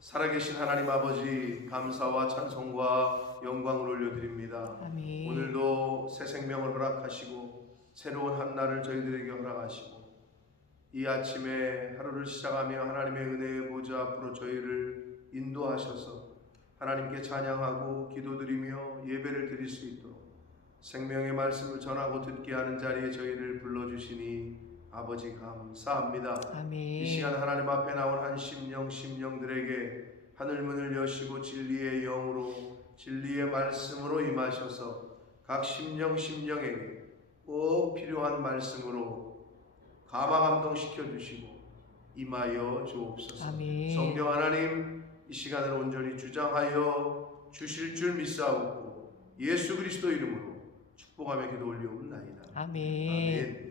살아계신 하나님 아버지, 감사와 찬송과 영광을 올려드립니다. 아멘. 오늘도 새 생명을 허락하시고 새로운 한 날을 저희들에게 허락하시고 이 아침에 하루를 시작하며 하나님의 은혜의 보좌 앞으로 저희를 인도하셔서 하나님께 찬양하고 기도드리며 예배를 드릴 수 있도록 생명의 말씀을 전하고 듣게 하는 자리에 저희를 불러주시니 아버지 감사합니다. 아멘. 이 시간 하나님 앞에 나온 한 심령들에게 하늘문을 여시고 진리의 영으로 진리의 말씀으로 임하셔서 각 심령에게 꼭 필요한 말씀으로 감화감동시켜 주시고 임하여 주옵소서. 아멘. 성령 하나님, 이 시간을 온전히 주장하여 주실 줄 믿사옵고 예수 그리스도 이름으로 축복하며 기도 올리옵나이다. 아멘.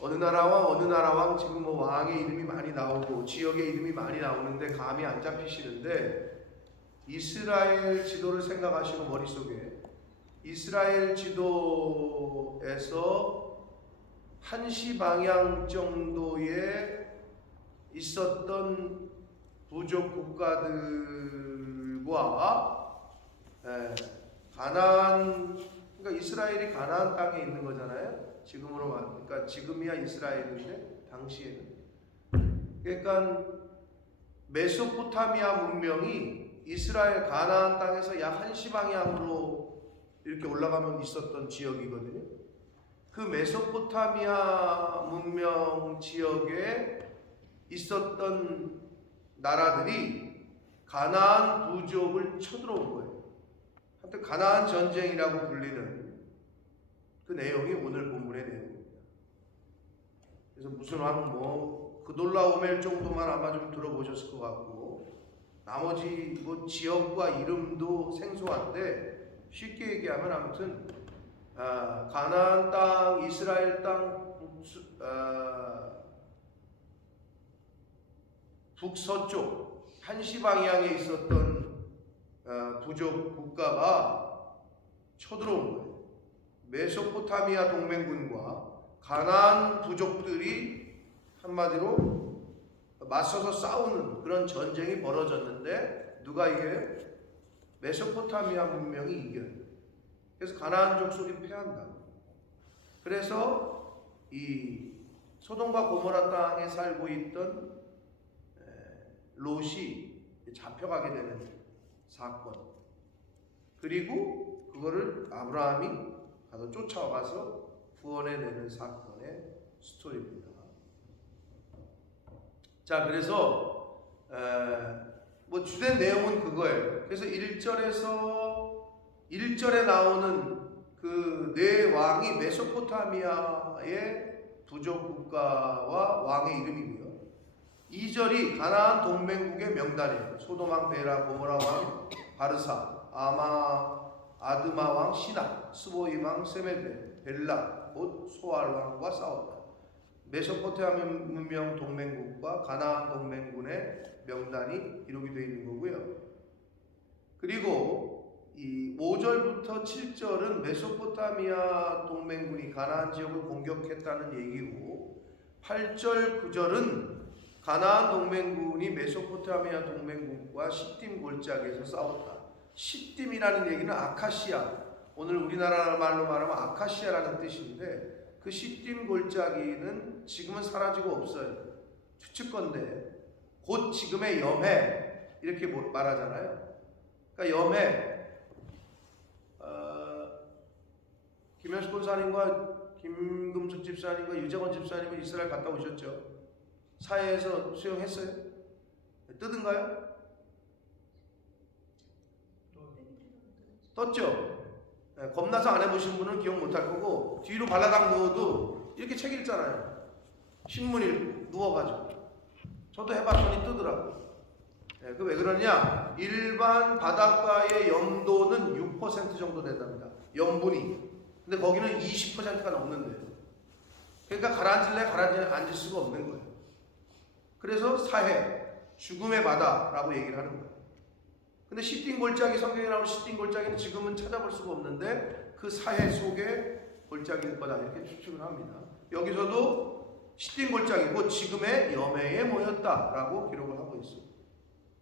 어느 나라와 어느 나라왕, 지금 뭐 왕의 이름이 많이 나오고 지역의 이름이 많이 나오는데 감이 안 잡히시는데, 이스라엘 지도를 생각하시고 머릿속에 이스라엘 지도에서 한시 방향 정도에 있었던 부족 국가들과 가나안, 그러니까 이스라엘이 가나안 땅에 있는 거잖아요. 지금으로 그러니까 지금이야 이스라엘인데 당시에는, 그러니까 메소포타미아 문명이 이스라엘 가나안 땅에서 약 한시 방향으로 이렇게 올라가면 있었던 지역이거든요. 그 메소포타미아 문명 지역에 있었던 나라들이 가나안 부족을 쳐들어온 거예요. 한때 가나안 전쟁이라고 불리는 그 내용이 오늘 본문의 내용입니다. 그래서 무슨 왕 그돌라오멜 정도만 아마 좀 들어보셨을 것 같고, 나머지 뭐 지역과 이름도 생소한데, 쉽게 얘기하면 아무튼 가나안 땅, 이스라엘 땅 북서쪽 한시 방향에 있었던 부족 국가가 쳐들어온 거예요. 메소포타미아 동맹군과 가나안 부족들이 한마디로 맞서서 싸우는 그런 전쟁이 벌어졌는데, 누가 이겨요? 메소포타미아 문명이 이겨요. 그래서 가나안 족속이 패한다. 그래서 이 소돔과 고모라 땅에 살고 있던 롯이 잡혀가게 되는 사건, 그리고 그거를 아브라함이 가서 쫓아와서 구원해내는 사건의 스토리입니다. 자, 그래서 뭐 주된 내용은 그거예요. 그래서 1절에 나오는 그 네 왕이 메소포타미아의 부족 국가와 왕의 이름이고요. 2절이 가나안 동맹국의 명단이에요. 소돔왕 베라, 고모라 왕 바르사, 아드마 왕 시나, 스보임 왕 세메베, 벨라 곧 소알 왕과 싸웠다. 메소포타미아 문명 동맹국과 가나안 동맹군의 명단이 기록이 되어 있는 거고요. 그리고 이 5절부터 7절은 메소포타미아 동맹군이 가나안 지역을 공격했다는 얘기고, 8절 9절은 가나안 동맹군이 메소포타미아 동맹군과 시딤 골짜기에서 싸웠다. 시딤이라는 얘기는 아카시아, 오늘 우리나라 말로 말하면 아카시아라는 뜻인데, 그 시딤 골짜기는 지금은 사라지고 없어요. 추측건데 곧 지금의 염해 이렇게 말하잖아요. 그러니까 염해, 김현수 권사님과 김금숙 집사님과 유정원 집사님은 이스라엘 갔다 오셨죠? 사해에서 수영했어요? 뜨든가요? 떴죠? 겁나서 안 해보신 분은 기억 못할 거고, 뒤로 발라당 누워도 이렇게 책 읽잖아요. 신문 읽고 누워가지고. 저도 해봤더니 뜨더라고요. 그 왜 그러냐? 일반 바닷가의 염도는 6% 정도 된답니다. 염분이. 근데 거기는 20%가 넘는데요. 그러니까 가라앉을 수가 없는 거예요. 그래서 사해, 죽음의 바다라고 얘기를 하는 거예요. 근데 시딤 골짜기, 성경에 나오는 시딤 골짜기는 지금은 찾아볼 수가 없는데 그 사해 속에 골짜기일 거다 이렇게 추측을 합니다. 여기서도 시딤 골짜기 곧 지금의 여매에 모였다라고 기록을 하고 있습니다.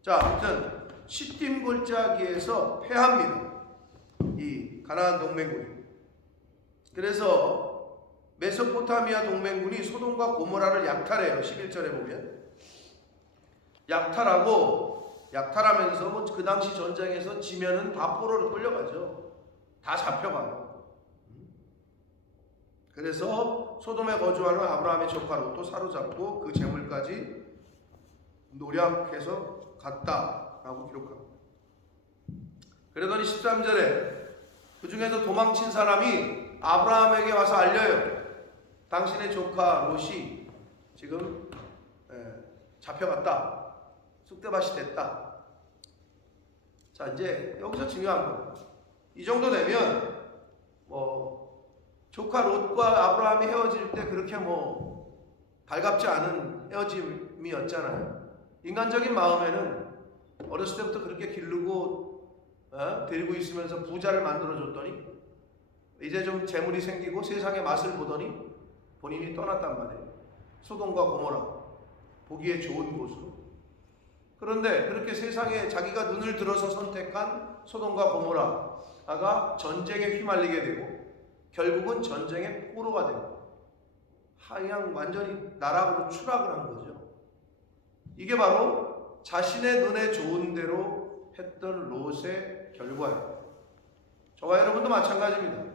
자, 아무튼 시딤 골짜기에서 패합니다. 이 가나안 동맹군이. 그래서 메소포타미아 동맹군이 소돔과 고모라를 약탈해요. 11절에 보면 약탈하면서 뭐 그 당시 전쟁에서 지면은 다 포로로 끌려가죠. 다 잡혀가요. 그래서 소돔에 거주하는 아브라함의 조카 롯도 사로잡고 그 재물까지 노략해서 갔다라고 기록합니다. 그러더니 13절에 그 중에서 도망친 사람이 아브라함에게 와서 알려요. 당신의 조카 롯이 지금 잡혀갔다. 쑥대밭이 됐다. 자, 이제 여기서 중요한 거. 이 정도 되면 조카 롯과 아브라함이 헤어질 때 그렇게 달갑지 않은 헤어짐이었잖아요. 인간적인 마음에는 어렸을 때부터 그렇게 기르고 데리고 있으면서 부자를 만들어줬더니 이제 좀 재물이 생기고 세상의 맛을 보더니 본인이 떠났단 말이에요. 소돔과 고모라, 보기에 좋은 곳으로. 그런데 그렇게 세상에 자기가 눈을 들어서 선택한 소돔과 고모라가 전쟁에 휘말리게 되고 결국은 전쟁의 포로가 되고 하양 완전히 나락으로 추락을 한 거죠. 이게 바로 자신의 눈에 좋은 대로 했던 롯의 결과예요. 저와 여러분도 마찬가지입니다.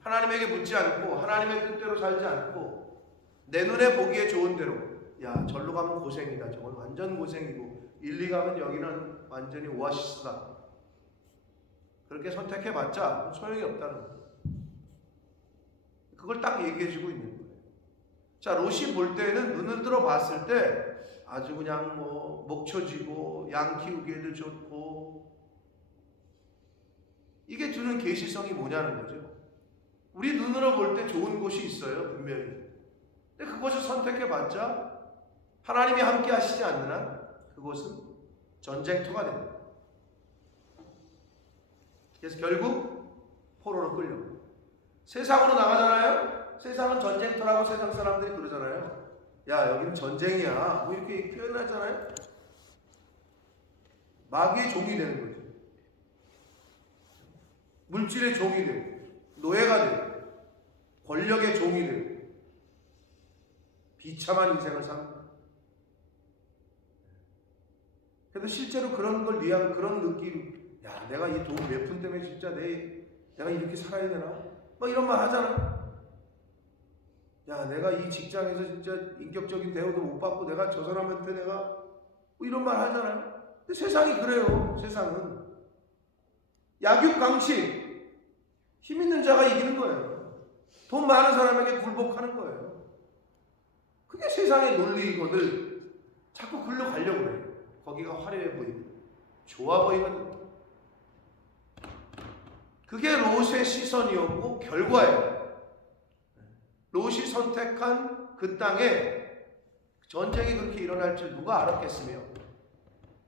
하나님에게 묻지 않고 하나님의 뜻대로 살지 않고 내 눈에 보기에 좋은 대로, 야 절로 가면 고생이다, 저건 완전 고생이고 1, 2 가면 여기는 완전히 오아시스다, 그렇게 선택해봤자 소용이 없다는 거예요. 그걸 딱 얘기해주고 있는 거예요. 자, 롯이 볼 때는 눈을 들어 봤을 때 아주 그냥 목초지고 양 키우기에도 좋고, 이게 주는 계시성이 뭐냐는 거죠. 우리 눈으로 볼 때 좋은 곳이 있어요, 분명히. 근데 그것을 선택해봤자 하나님이 함께 하시지 않는 한 그것은 전쟁터가 됩니다. 그래서 결국 포로로 끌려. 세상으로 나가잖아요. 세상은 전쟁터라고 세상 사람들이 그러잖아요. 야, 여기는 전쟁이야, 뭐 이렇게 표현을 하잖아요. 마귀의 종이 되는 거죠. 물질의 종이 되고, 노예가 되고, 권력의 종이 되고, 비참한 인생을 삽니다. 그래도 실제로 그런 걸 위한 그런 느낌, 야, 내가 이 돈 몇 푼 때문에 진짜 내가 이렇게 살아야 되나? 뭐 이런 말 하잖아. 야, 내가 이 직장에서 진짜 인격적인 대우도 못 받고 내가 저 사람한테 내가 뭐 이런 말 하잖아요. 근데 세상이 그래요. 세상은 약육강식, 힘 있는 자가 이기는 거예요. 돈 많은 사람에게 굴복하는 거예요. 그게 세상의 논리이거든. 자꾸 글로 가려고 그래요. 거기가 화려해 보이고 좋아 보이거든. 그게 롯의 시선이었고 결과예요. 롯이 선택한 그 땅에 전쟁이 그렇게 일어날 줄 누가 알았겠으며,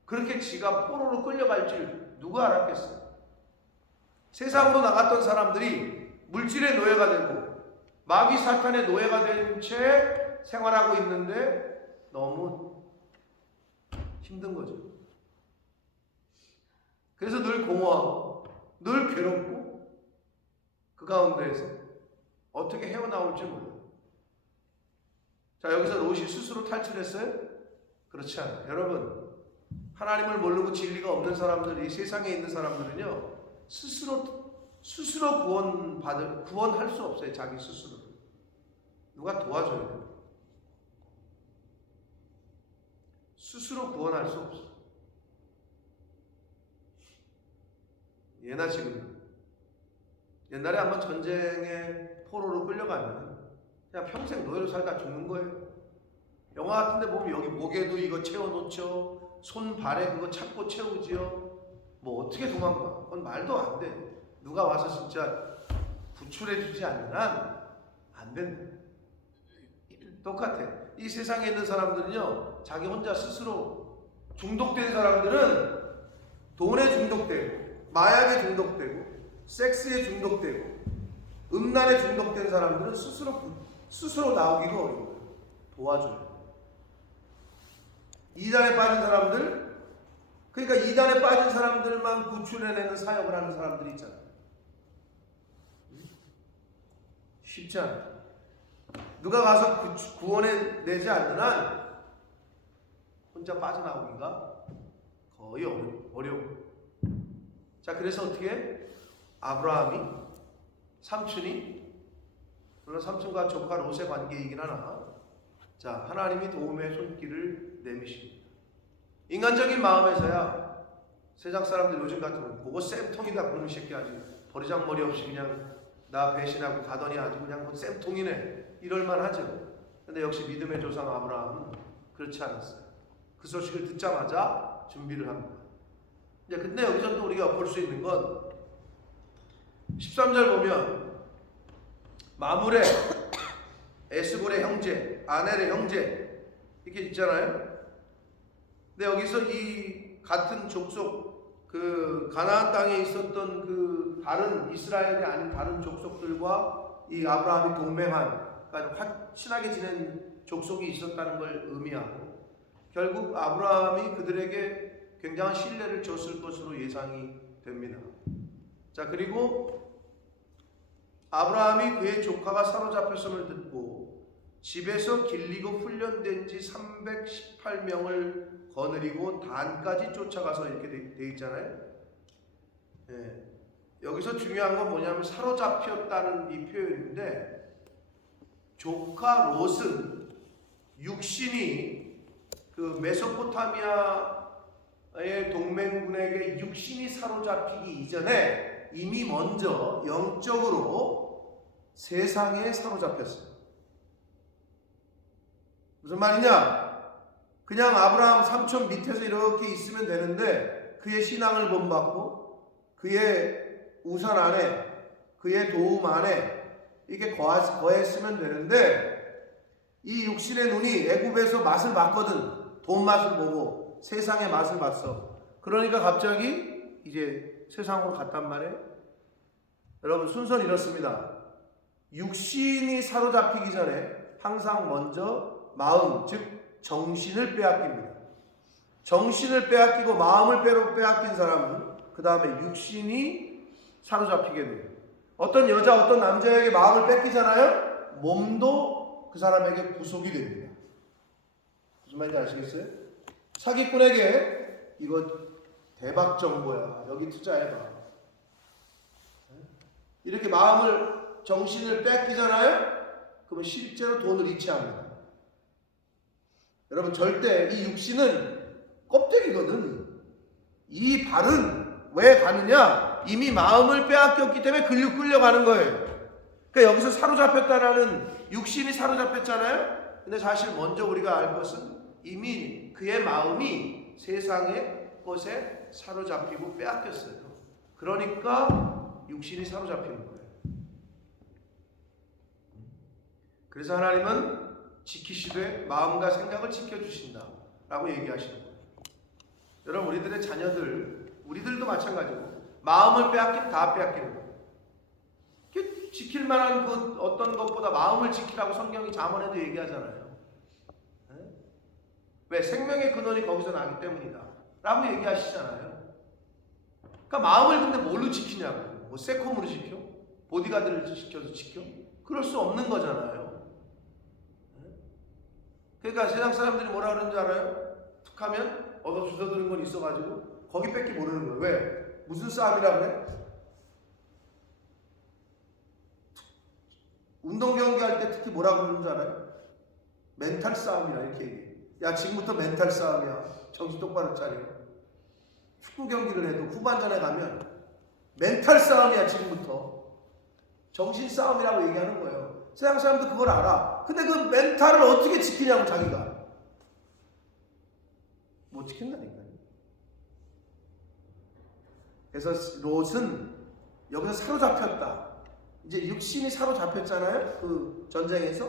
그렇게 지가 포로로 끌려갈 줄 누가 알았겠어요. 세상으로 나갔던 사람들이 물질의 노예가 되고 마귀 사탄의 노예가 된 채 생활하고 있는데 너무 힘든 거죠. 그래서 늘 공허하고 늘 괴롭고 그 가운데에서 어떻게 헤어나올지 몰라요. 자, 여기서 롯이 스스로 탈출했어요? 그렇지 않아요. 여러분, 하나님을 모르고 진리가 없는 사람들이, 세상에 있는 사람들은요, 스스로 구원할 수 없어요. 자기 스스로. 누가 도와줘야 돼요. 스스로 구원할 수 없어요. 예나 지금. 옛날에 한번 전쟁에 포로로 끌려가면 그냥 평생 노예로 살다 죽는 거예요. 영화 같은데 보면 여기 목에도 이거 채워놓죠. 손 발에 그거 찾고 채우지요. 뭐 어떻게 도망가? 그건 말도 안 돼. 누가 와서 진짜 구출해주지 않는 한 안 된다. 똑같아. 이 세상에 있는 사람들은요, 자기 혼자 스스로 중독된 사람들은 돈에 중독되고, 마약에 중독되고, 섹스에 중독되고, 음란에 중독된 사람들은 스스로 나오기가 어려워요. 도와줘요. 이단에 빠진 사람들, 그러니까 이단에 빠진 사람들만 구출해내는 사역을 하는 사람들이 있잖아요. 쉽지 않아. 누가 가서 구원해내지 않는 한 혼자 빠져나오기가 거의 어려워. 자, 그래서 어떻게? 아브라함이 삼촌이, 물론 삼촌과 조카 롯의 관계이긴 하나, 자, 하나님이 도움의 손길을 내미십니다. 인간적인 마음에서야 세상 사람들 요즘 같으면 그거 쌤통이다, 그놈의 새끼 아주 버리장머리 없이 그냥 나 배신하고 가더니 아주 그냥 뭐 쌤통이네 이럴만 하죠. 근데 역시 믿음의 조상 아브라함은 그렇지 않았어요. 그 소식을 듣자마자 준비를 합니다. 이제 근데 여기서 또 우리가 볼 수 있는 건 13절 보면 마물의 에스골의 형제, 아넬의 형제 이렇게 있잖아요. 근데 여기서 이 같은 족속, 그 가나안 땅에 있었던 그 다른 이스라엘이 아닌 다른 족속들과 이 아브라함이 동맹한, 그러니까 친하게 지낸 족속이 있었다는 걸 의미하고, 결국 아브라함이 그들에게 굉장한 신뢰를 줬을 것으로 예상이 됩니다. 자, 그리고 아브라함이 그의 조카가 사로잡혔음을 듣고 집에서 길리고 훈련된 지 318명을 거느리고 단까지 쫓아가서 이렇게 돼 있잖아요. 예. 여기서 중요한 건 뭐냐면 사로잡혔다는 이 표현인데, 조카 롯은 육신이 그 메소포타미아의 동맹군에게 육신이 사로잡히기 이전에 이미 먼저 영적으로 세상에 사로잡혔어요. 무슨 말이냐? 그냥 아브라함 삼촌 밑에서 이렇게 있으면 되는데 그의 신앙을 본받고 그의 우산 안에, 그의 도움 안에 이게 거했으면 되는데, 이 육신의 눈이 애굽에서 맛을 봤거든. 돈 맛을 보고 세상의 맛을 봤어. 그러니까 갑자기 이제 세상으로 갔단 말이에요. 여러분, 순서는 이렇습니다. 육신이 사로잡히기 전에 항상 먼저 마음, 즉 정신을 빼앗깁니다. 정신을 빼앗기고 마음을 빼앗긴 사람은 그 다음에 육신이 사로잡히게 돼요. 어떤 여자, 어떤 남자에게 마음을 뺏기잖아요. 몸도 그 사람에게 구속이 됩니다. 무슨 말인지 아시겠어요? 사기꾼에게 이거 대박 정보야, 여기 투자해봐, 이렇게 마음을, 정신을 뺏기잖아요. 그러면 실제로 돈을 이체합니다. 여러분, 절대 이 육신은 껍데기거든. 이 발은 왜 가느냐? 이미 마음을 빼앗겼기 때문에 끌려가는 거예요. 그러니까 여기서 사로잡혔다라는, 육신이 사로잡혔잖아요. 근데 사실 먼저 우리가 알 것은 이미 그의 마음이 세상의 것에 사로잡히고 빼앗겼어요. 그러니까 육신이 사로잡히는 거예요. 그래서 하나님은 지키시되 마음과 생각을 지켜주신다 라고 얘기하시는 거예요. 여러분, 우리들의 자녀들, 우리들도 마찬가지고 마음을 빼앗기면 다 빼앗기는 거예요. 지킬 만한 그 어떤 것보다 마음을 지키라고 성경이 잠언에도 얘기하잖아요. 왜? 생명의 근원이 거기서 나기 때문이다 라고 얘기하시잖아요. 그러니까 마음을 근데 뭘로 지키냐고. 뭐 세콤으로 지켜? 보디가드를 시켜서 지켜? 그럴 수 없는 거잖아요. 그러니까 세상 사람들이 뭐라 그러는 줄 알아요? 툭 하면 얻어 주워드는 건 있어가지고 거기 뺏기 모르는 거예요. 왜? 무슨 싸움이라 그래? 운동 경기할 때 특히 뭐라 그러는 줄 알아요? 멘탈 싸움이라 이렇게 얘기해. 야, 지금부터 멘탈 싸움이야. 정신 똑바로 차려. 축구 경기를 해도 후반전에 가면 멘탈 싸움이야. 지금부터 정신 싸움이라고 얘기하는 거예요. 세상 사람도 그걸 알아. 근데 그 멘탈을 어떻게 지키냐고, 자기가. 못 지킨다니까요. 그래서 롯은 여기서 사로잡혔다. 이제 육신이 사로잡혔잖아요. 그 전쟁에서.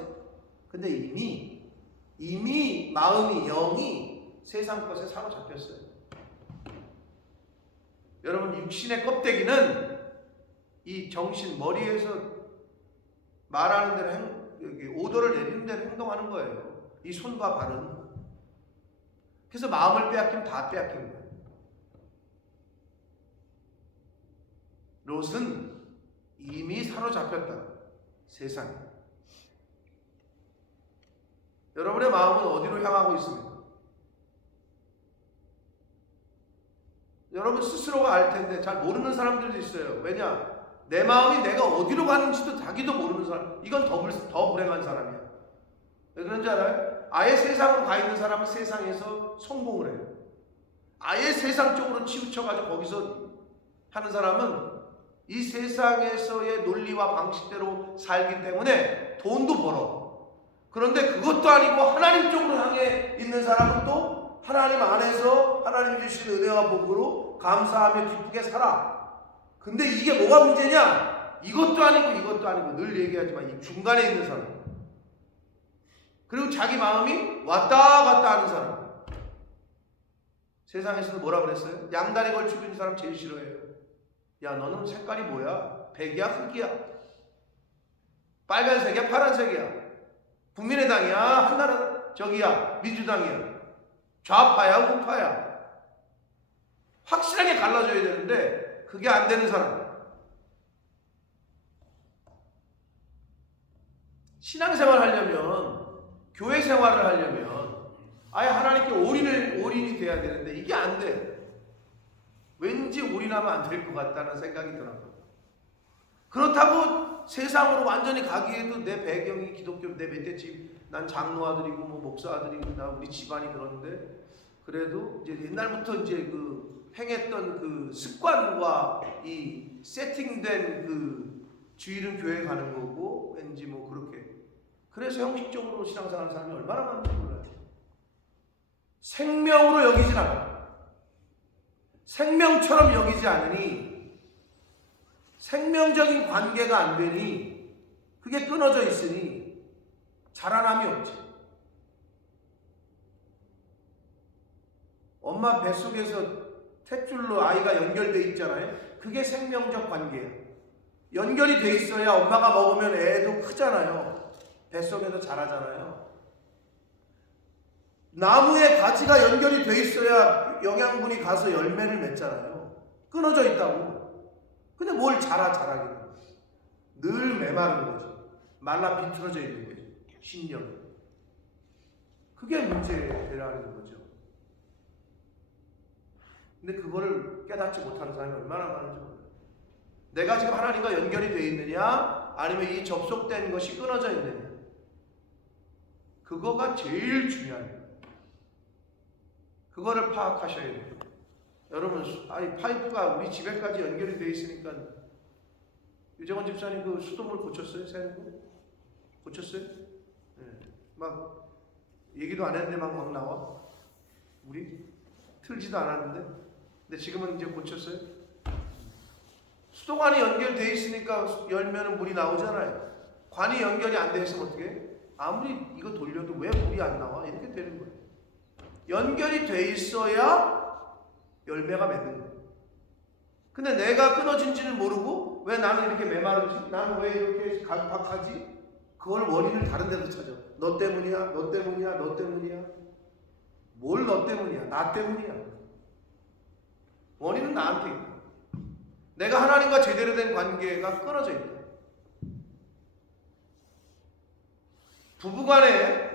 근데 이미 마음이, 영이 세상 것에 사로잡혔어요. 여러분, 육신의 껍데기는 이 정신, 머리에서 말하는 대로 여기 오더를 내리는 대로 행동하는 거예요. 이 손과 발은. 그래서 마음을 빼앗기면 다 빼앗긴 거예요. 롯은 이미 사로잡혔다. 세상에. 여러분의 마음은 어디로 향하고 있습니까? 여러분 스스로가 알 텐데 잘 모르는 사람들도 있어요. 왜냐? 내 마음이 내가 어디로 가는지도 자기도 모르는 사람. 이건 더 불행한 사람이야. 왜 그런지 알아요? 아예 세상으로 가 있는 사람은 세상에서 성공을 해요. 아예 세상 쪽으로 치우쳐가지고 거기서 하는 사람은 이 세상에서의 논리와 방식대로 살기 때문에 돈도 벌어. 그런데 그것도 아니고 하나님 쪽으로 향해 있는 사람은 또 하나님 안에서 하나님 주신 은혜와 복으로 감사하며 기쁘게 살아. 근데 이게 뭐가 문제냐? 이것도 아니고 이것도 아니고 늘 얘기하지만 이 중간에 있는 사람. 그리고 자기 마음이 왔다 갔다 하는 사람. 세상에서도 뭐라 그랬어요? 양다리 걸치고 있는 사람 제일 싫어해요. 야, 너는 색깔이 뭐야? 백이야? 흑이야? 빨간색이야? 파란색이야? 국민의당이야? 한나라 저기야? 민주당이야? 좌파야? 우파야? 확실하게 갈라져야 되는데 그게 안 되는 사람. 신앙생활 하려면, 교회 생활을 하려면 아예 하나님께 올인이 돼야 되는데 이게 안 돼. 왠지 올인하면 안 될 것 같다는 생각이 들어요. 그렇다고 세상으로 완전히 가기에도 내 배경이 기독교, 내 멧돼집, 난 장로 아들이고 뭐 목사 아들이고 나 우리 집안이 그런데 그래도 이제 옛날부터 이제 그 행했던 그 습관과 이 세팅된 그 주일은 교회 가는 거고 왠지 뭐 그렇게. 그래서 형식적으로 신앙생활 하는 사람이 얼마나 많은지 몰라요. 생명으로 여기질 않아. 생명처럼 여기지 않으니, 생명적인 관계가 안 되니, 그게 끊어져 있으니 자라남이 없지. 엄마 뱃속에서 탯줄로 아이가 연결돼 있잖아요. 그게 생명적 관계예요. 연결이 돼 있어야 엄마가 먹으면 애도 크잖아요. 뱃속에서 자라잖아요. 나무에 가지가 연결이 돼 있어야 영양분이 가서 열매를 맺잖아요. 끊어져 있다고. 근데 뭘 자라기는. 늘 메마른 거지. 말라 비틀어져 있는 거지. 신념이. 그게 문제라는 거죠. 근데 그거를 깨닫지 못하는 사람이 얼마나 많은지 몰라요. 내가 지금 하나님과 연결이 되어 있느냐 아니면 이 접속된 것이 끊어져 있느냐. 그거가 제일 중요해요. 그거를 파악하셔야 돼요. 여러분, 파이프가 우리 집에까지 연결이 되어 있으니까 유정원 집사님 그 수돗물 고쳤어요? 새는 거? 고쳤어요? 네. 막 얘기도 안 했는데 막 나와. 우리 틀지도 않았는데. 근데 지금은 이제 고쳤어요? 수도관이 연결되어 있으니까 열면은 물이 나오잖아요. 관이 연결이 안 되어 있으면 어떻게 해? 아무리 이거 돌려도 왜 물이 안 나와? 이렇게 되는 거예요. 연결이 돼 있어야 열매가 맺는 거예요. 근데 내가 끊어진지는 모르고 왜 나는 이렇게 메마르지? 나는 왜 이렇게 각박하지? 그걸 원인을 다른 데서 찾아. 너 때문이야? 너 때문이야? 너 때문이야? 뭘 너 때문이야? 나 때문이야. 원인은 나한테 있다. 내가 하나님과 제대로 된 관계가 끊어져 있다. 부부간에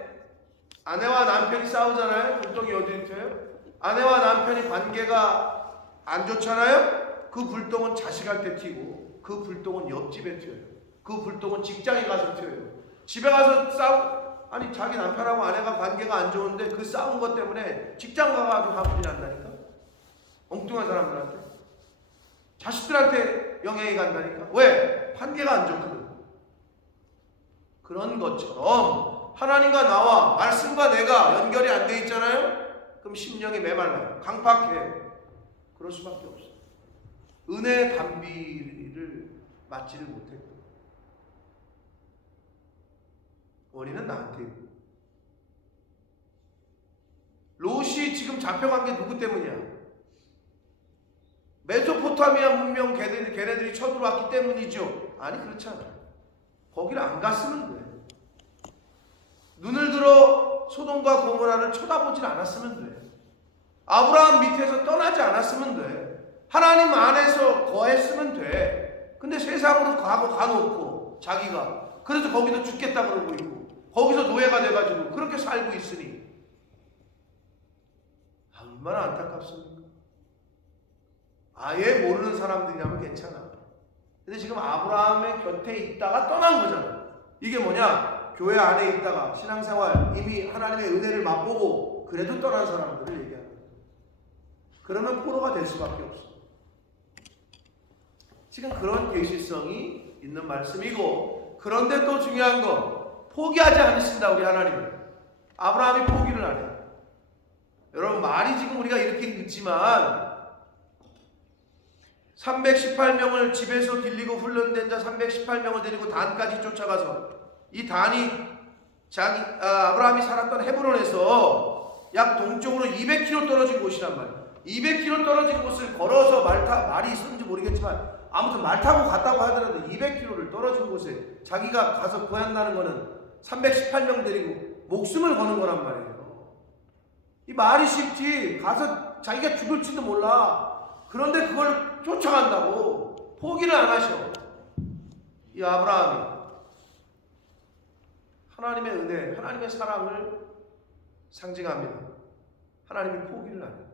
아내와 남편이 싸우잖아요. 불똥이 어디 튀어요? 아내와 남편이 관계가 안 좋잖아요. 그 불똥은 자식한테 튀고 그 불똥은 옆집에 튀어요. 그 불똥은 직장에 가서 튀어요. 집에 가서 아니 자기 남편하고 아내가 관계가 안 좋은데 그 싸운 것 때문에 직장 가가지고 화풀이 난다니까. 엉뚱한 사람들한테. 자식들한테 영향이 간다니까. 왜? 관계가 안 좋거든. 그런 것처럼 하나님과 나와 말씀과 내가 연결이 안 돼 있잖아요. 그럼 심령이 메말라요. 강팍해요. 그럴 수밖에 없어요. 은혜의 담비를 맞지를 못했고 원인은 나한테 있고. 롯이 지금 잡혀간 게 누구 때문이야? 메소포타미아 문명 걔네들이 쳐들어왔기 때문이죠. 아니 그렇지 않아. 거기를 안 갔으면 돼. 눈을 들어 소돔과 고모라를 쳐다보질 않았으면 돼. 아브라함 밑에서 떠나지 않았으면 돼. 하나님 안에서 거했으면 돼. 근데 세상으로 가놓고 자기가 그래서 거기서 죽겠다 그러고 있고 거기서 노예가 돼가지고 그렇게 살고 있으니 얼마나 안타깝습니까? 아예 모르는 사람들이라면 괜찮아. 근데 지금 아브라함의 곁에 있다가 떠난 거잖아. 이게 뭐냐? 교회 안에 있다가 신앙생활 이미 하나님의 은혜를 맛보고 그래도 떠난 사람들을 얘기하는 거야. 그러면 포로가 될 수밖에 없어. 지금 그런 계시성이 있는 말씀이고, 그런데 또 중요한 거 포기하지 않으신다. 우리 하나님은 아브라함이 포기를 안 해요. 여러분 말이 지금 우리가 이렇게 듣지만 318명을 집에서 길리고 훈련된 자 318명을 데리고 단까지 쫓아가서 이 단이 아브라함이 살았던 헤브론에서 약 동쪽으로 200km 떨어진 곳이란 말이에요. 200km 떨어진 곳을 걸어서 말이 있었는지 모르겠지만 아무튼 말 타고 갔다고 하더라도 200km를 떨어진 곳에 자기가 가서 구한다는 거는 318명 데리고 목숨을 거는 거란 말이에요. 이 말이 쉽지 가서 자기가 죽을지도 몰라. 그런데 그걸 쫓아간다고 포기를 안 하셔. 이 아브라함이 하나님의 은혜, 하나님의 사랑을 상징합니다. 하나님이 포기를 안 해요.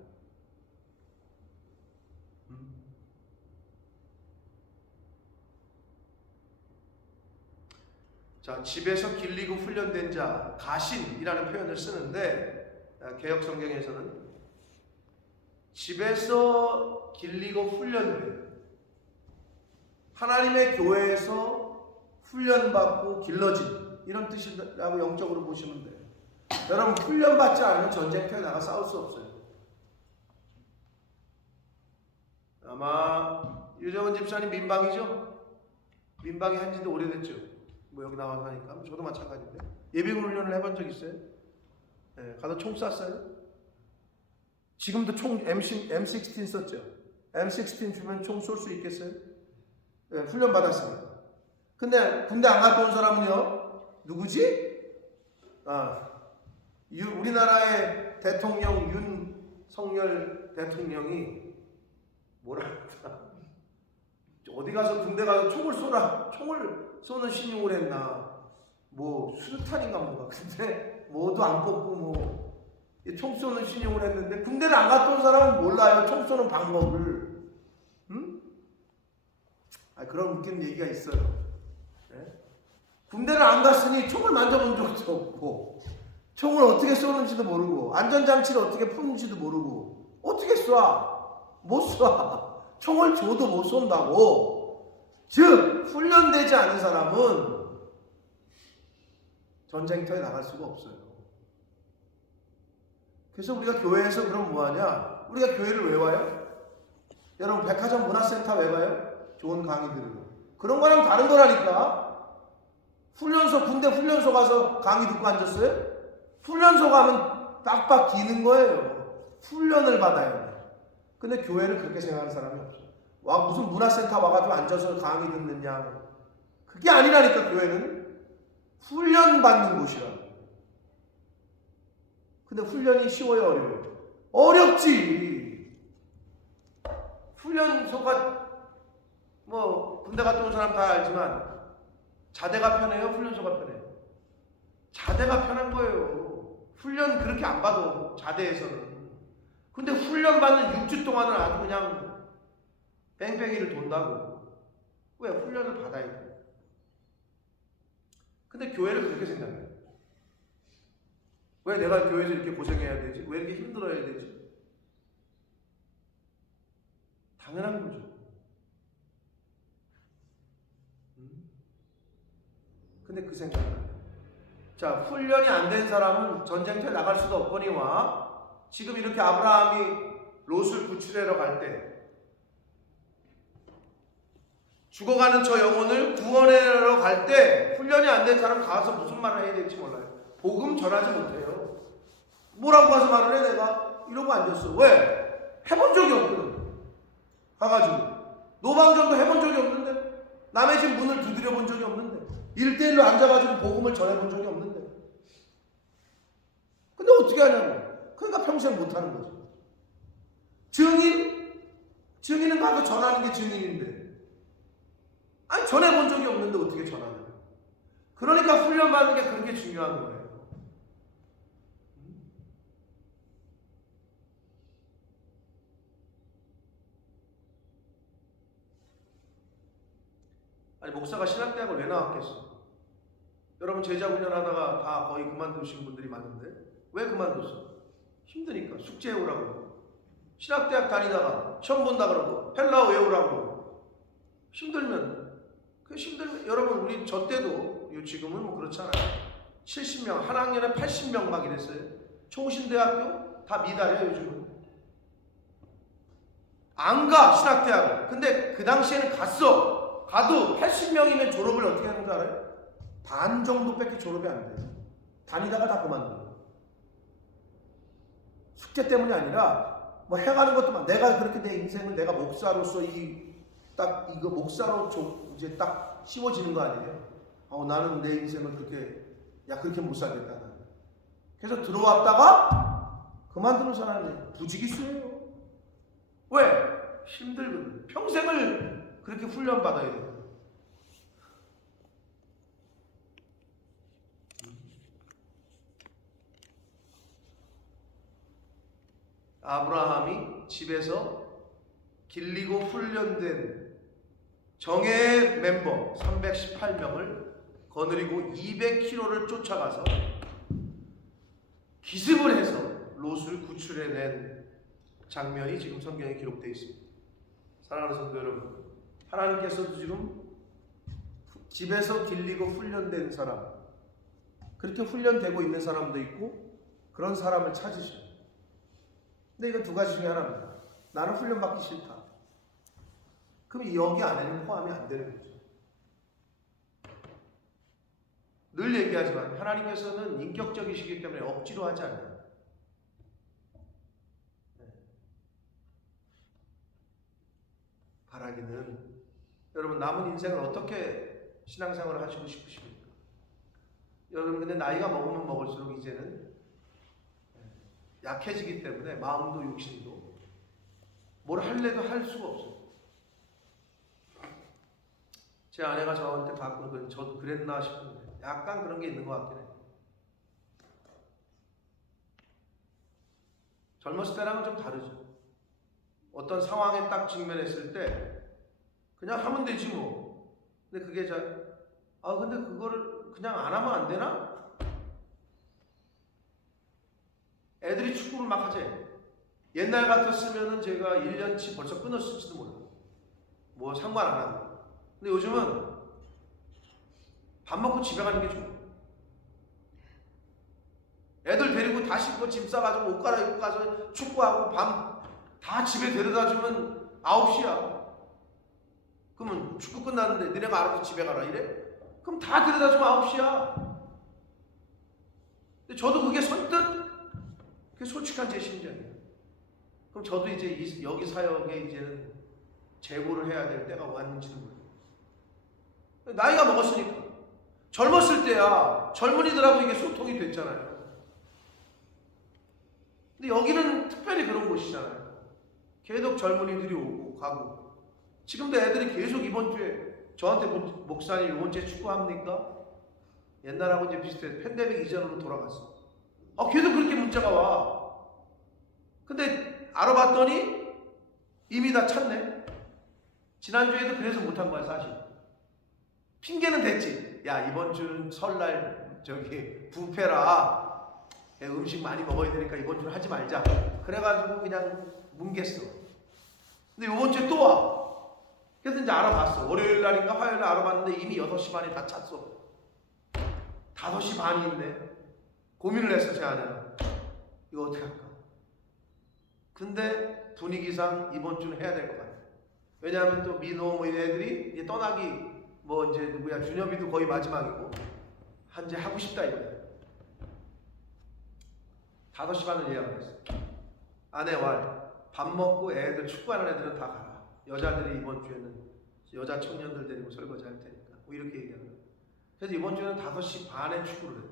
자, 집에서 길리고 훈련된 자, 가신이라는 표현을 쓰는데 개역 성경에서는 집에서 길리고 훈련된 하나님의 교회에서 훈련받고 길러진 이런 뜻이라고 영적으로 보시면 돼요. 여러분 훈련받지 않으면 전쟁터에 나가 싸울 수 없어요. 아마 유정은 집사님 민방이죠? 민방이 한지도 오래됐죠? 뭐 여기 나와서 하니까 저도 마찬가지인데 예비군 훈련을 해본 적 있어요? 네, 가서 총 쐈어요? 지금도 총 M16 썼죠? M16 주면 총 쏠 수 있겠어요? 네, 훈련 받았습니다. 근데 군대 안 갔다 온 사람은요? 누구지? 우리나라의 대통령 윤석열 대통령이 뭐라 그랬다? 어디 가서 군대 가서 총을 쏘는 신용을 했나? 뭐 수류탄인가 뭔가. 근데 뭐도 안 뽑고 뭐 총 쏘는 신용을 했는데 군대를 안 갔다 온 사람은 몰라요. 총 쏘는 방법을. 응? 그런 웃기는 얘기가 있어요. 네? 군대를 안 갔으니 총을 만져본 적도 없고 총을 어떻게 쏘는지도 모르고 안전장치를 어떻게 푸는지도 모르고 어떻게 쏴? 못 쏴. 총을 줘도 못 쏜다고. 즉 훈련되지 않은 사람은 전쟁터에 나갈 수가 없어요. 그래서 우리가 교회에서 그럼 뭐하냐? 우리가 교회를 왜 와요? 여러분 백화점 문화센터 왜 가요? 좋은 강의 들으러. 그런 거랑 다른 거라니까. 훈련소, 군대 훈련소 가서 강의 듣고 앉았어요? 훈련소 가면 빡빡 기는 거예요. 훈련을 받아야 돼. 근데 교회를 그렇게 생각하는 사람이 없어. 무슨 문화센터 와가지고 앉아서 강의 듣느냐. 그게 아니라니까. 교회는 훈련받는 곳이라고. 근데 훈련이 쉬워요, 어려워요? 어렵지. 훈련소가 뭐 군대 갔다 온 사람 다 알지만 자대가 편해요? 훈련소가 편해요? 자대가 편한 거예요. 훈련 그렇게 안 받아, 자대에서는. 근데 훈련 받는 6주 동안은 아주 그냥 뺑뺑이를 돈다고. 왜? 훈련을 받아야 돼. 근데 교회를 그렇게 생각해요. 왜 내가 교회에서 이렇게 고생해야 되지? 왜 이렇게 힘들어야 되지? 당연한 거죠. 근데 그 생각은 안 해요. 자, 훈련이 안 된 사람은 전쟁터에 나갈 수도 없거니와 지금 이렇게 아브라함이 롯을 구출하러 갈 때 죽어가는 저 영혼을 구원하러 갈 때 훈련이 안 된 사람 가서 무슨 말을 해야 될지 몰라요. 복음 전하지 못해요. 뭐라고 가서 말을 해? 내가 이러고 앉았어. 왜? 해본 적이 없거든. 가가지고 노방전도 해본 적이 없는데, 남의 집 문을 두드려 본 적이 없는데, 1대1로 앉아가지고 복음을 전해본 적이 없는데, 근데 어떻게 하냐고. 그러니까 평생 못하는 거죠. 증인은 가서 전하는 게 증인인데, 아니 전해본 적이 없는데 어떻게 전하냐. 그러니까 훈련받는 게 그렇게 중요한 거예요. 아니 목사가 신학대학을 왜 나왔겠어? 여러분 제자 훈련하다가 다 거의 그만두신 분들이 많은데 왜 그만뒀어? 힘드니까. 숙제 외우라고. 신학대학 다니다가 시험 본다 그러고 헬라어 외우라고. 힘들면 여러분 우리 저 때도 지금은 뭐 그렇잖아요. 70명 한 학년에 80명 막 이랬어요. 총신대학교 다 미달이에요 요즘은. 안 가 신학대학을. 근데 그 당시에는 가도 80명이면 졸업을 어떻게 하는 줄 알아요? 반 정도밖에 졸업이 안 돼요. 다니다가 다 그만둬요. 숙제 때문이 아니라 뭐 해가는 것도 막 내가 그렇게 내 인생은 내가 목사로서 이거 목사로 이제 딱 씌워지는 거 아니에요? 나는 내 인생을 그렇게 못 살겠다. 나는. 그래서 들어왔다가 그만두는 사람이 부지기수예요. 왜? 힘들거든. 평생을 그렇게 훈련받아야 돼요. 아브라함이 집에서 길리고 훈련된 정예 멤버 318명을 거느리고 200km를 쫓아가서 기습을 해서 롯을 구출해낸 장면이 지금 성경에 기록되어 있습니다. 사랑하는 성도 여러분, 하나님께서도 지금 집에서 길리고 훈련된 사람, 그렇게 훈련되고 있는 사람도 있고 그런 사람을 찾으셔요. 근데 이건 두 가지 중에 하나입니다. 나는 훈련받기 싫다. 그럼 여기 안에는 포함이 안 되는 거죠. 늘 얘기하지만 하나님께서는 인격적이시기 때문에 억지로 하지 않아요. 바라기는 여러분 남은 인생을 어떻게 신앙생활을 하시고 싶으십니까? 여러분 근데 나이가 먹으면 먹을수록 이제는 약해지기 때문에 마음도 욕심도 뭘 할래도 할 수가 없어요. 제 아내가 저한테 가끔 저도 그랬나 싶은데 약간 그런 게 있는 것 같긴 해요. 젊었을 때랑은 좀 다르죠. 어떤 상황에 딱 직면했을 때 그냥 하면 되지 뭐. 근데 그게 근데 그거를 그냥 안 하면 안 되나? 애들이 축구를 막 하지. 옛날 같았으면은 제가 1년치 벌써 끊었을지도 몰라요. 뭐 상관 안 하고. 근데 요즘은 밥 먹고 집에 가는 게 좋아요. 애들 데리고 다시 짐 싸가지고 옷 갈아입고 가서 축구하고 밤 다 집에 데려다 주면 9시야. 그러면 축구 끝났는데 너네가 알아서 집에 가라 이래? 그럼 다 데려다 주면 9시야. 근데 저도 그게 선뜻 그게 솔직한 제 심정이에요. 그럼 저도 이제 여기 사역에 이제는 재고를 해야 될 때가 왔는지도 몰라요. 나이가 먹었으니까. 젊었을 때야 젊은이들하고 이게 소통이 됐잖아요. 근데 여기는 특별히 그런 곳이잖아요. 계속 젊은이들이 오고 가고. 지금도 애들이 계속 이번 주에 저한테 목사님 이번 주에 축구합니까? 옛날하고 이제 비슷해. 팬데믹 이전으로 돌아갔어. 계속 그렇게 문자가 와. 근데 알아봤더니 이미 다 찼네. 지난주에도 그래서 못한 거야 사실. 핑계는 됐지. 야 이번 주는 설날 뷔페라. 음식 많이 먹어야 되니까 이번 주는 하지 말자. 그래가지고 그냥 뭉갰어. 근데 이번 주에 또 와. 그래서 이제 알아봤어. 월요일 날인가 화요일 날 알아봤는데 이미 6시 반에 다 찼어. 5시 반인데 고민을 했어 제 아내가. 이거 어떻게 할까? 근데 분위기상 이번 주는 해야 될 것 같아. 왜냐하면 또 민호 뭐 이런 애들이 이제 떠나기 뭐 이제 누구야 준엽이도 거의 마지막이고 한제 하고 싶다 이거야. 5시 반을 예약했어. 아내 왈 밥 먹고 애들 축구하는 애들은 다 가라. 여자들이 이번 주에는 여자 청년들 데리고 설거지 할 테니까 뭐 이렇게 얘기하는 거야. 그래서 이번 주에는 5시 반에 축구를 해.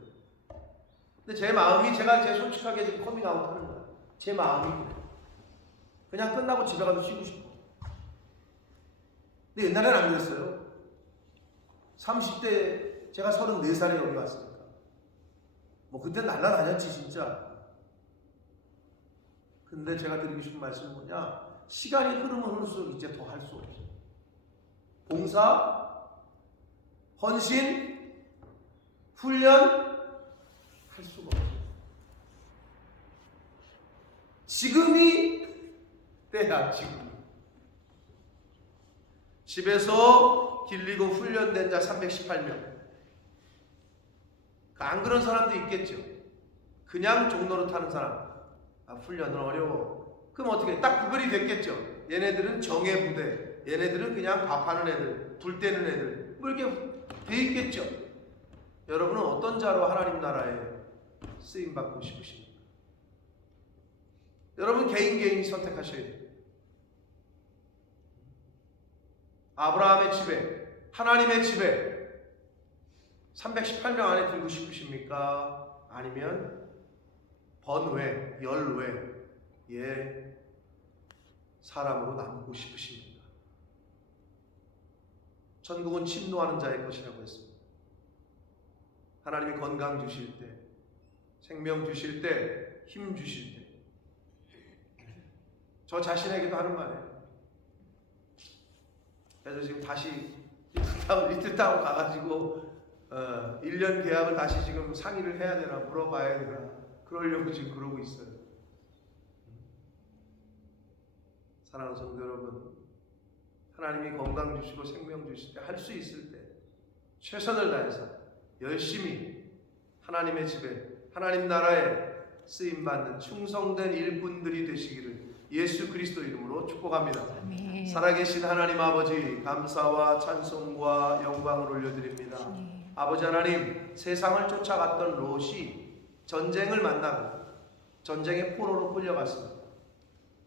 근데 제 마음이 제가 솔직하게 지금 커밍아웃 하는 거야. 제 마음이 그래. 그냥 끝나고 집에 가서 쉬고 싶어. 근데 옛날에는 안 그랬어요. 30대 제가 34살에 여기 왔으니까 뭐 그때 날라다녔지 진짜. 근데 제가 드리고 싶은 말씀은 뭐냐, 시간이 흐르면 흐를수록 이제 더 할 수 없어. 봉사, 헌신, 훈련 할 수가 없어. 지금이 때야. 지금 집에서 길리고 훈련된 자 318명. 안 그런 사람도 있겠죠. 그냥 종로로 타는 사람. 훈련은 어려워. 그럼 어떻게? 딱 구별이 됐겠죠. 얘네들은 정예 부대, 얘네들은 그냥 밥하는 애들, 불 때는 애들, 뭐 이렇게 돼 있겠죠. 여러분은 어떤 자로 하나님 나라에 쓰임 받고 싶으십니까? 여러분 개인 선택하셔야 돼요. 아브라함의 집에, 하나님의 집에 318명 안에 들고 싶으십니까? 아니면 번외, 열외의 사람으로 남고 싶으십니까? 천국은 침노하는 자의 것이라고 했습니다. 하나님이 건강 주실 때, 생명 주실 때, 힘 주실 때, 저 자신에게도 하는 말이에요. 그래서 지금 다시 리틀타운 가가지고 1년 계약을 다시 지금 상의를 해야 되나 물어봐야 되나 그러려고 지금 그러고 있어요. 사랑하는 성도 여러분, 하나님이 건강 주시고 생명 주실 때, 할 수 있을 때 최선을 다해서 열심히 하나님의 집에, 하나님 나라에 쓰임받는 충성된 일꾼들이 되시기를 예수 그리스도 이름으로 축복합니다. 아멘. 살아계신 하나님 아버지, 감사와 찬송과 영광을 올려드립니다. 아버지 하나님, 세상을 쫓아갔던 롯이 전쟁을 만나고 전쟁의 포로로 끌려갔습니다.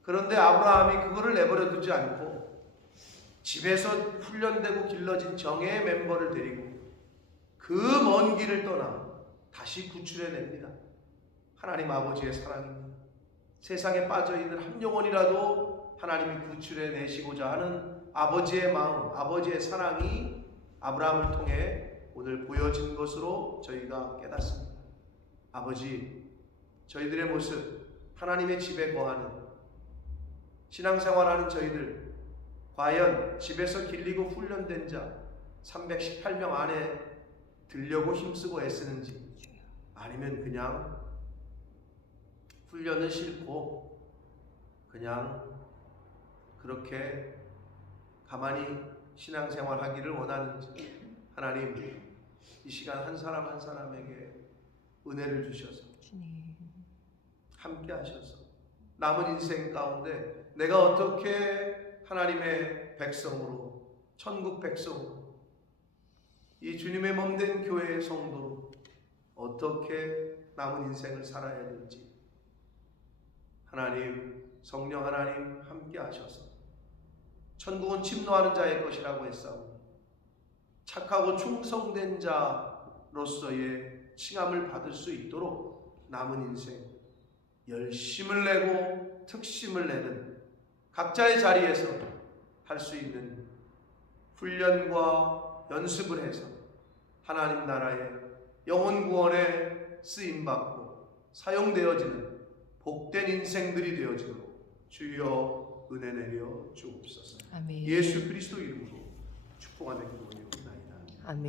그런데 아브라함이 그거를 내버려 두지 않고 집에서 훈련되고 길러진 정예의 멤버를 데리고 그 먼 길을 떠나 다시 구출해냅니다. 하나님 아버지의 사랑입니다. 세상에 빠져있는 한 영혼이라도 하나님이 구출해내시고자 하는 아버지의 마음, 아버지의 사랑이 아브라함을 통해 오늘 보여진 것으로 저희가 깨닫습니다. 아버지, 저희들의 모습, 하나님의 집에 거하는 신앙생활하는 저희들, 과연 집에서 길리고 훈련된 자 318명 안에 들려고 힘쓰고 애쓰는지, 아니면 그냥 훈련은 싫고 그냥 그렇게 가만히 신앙생활 하기를 원하는지, 하나님 이 시간 한 사람 한 사람에게 은혜를 주셔서 함께 하셔서 남은 인생 가운데 내가 어떻게 하나님의 백성으로, 천국 백성으로, 이 주님의 몸된 교회의 성도로 어떻게 남은 인생을 살아야 될지, 하나님, 성령 하나님 함께 하셔서 천국은 침노하는 자의 것이라고 했사오니 착하고 충성된 자로서의 칭함을 받을 수 있도록 남은 인생 열심을 내고 특심을 내는 각자의 자리에서 할 수 있는 훈련과 연습을 해서 하나님 나라의 영혼 구원에 쓰임받고 사용되어지는 복된 인생들이 되어지도록 주여 은혜 내려 주옵소서. 아멘. 예수 그리스도 이름으로 축복하는 기도를 올리옵나이다. 아멘.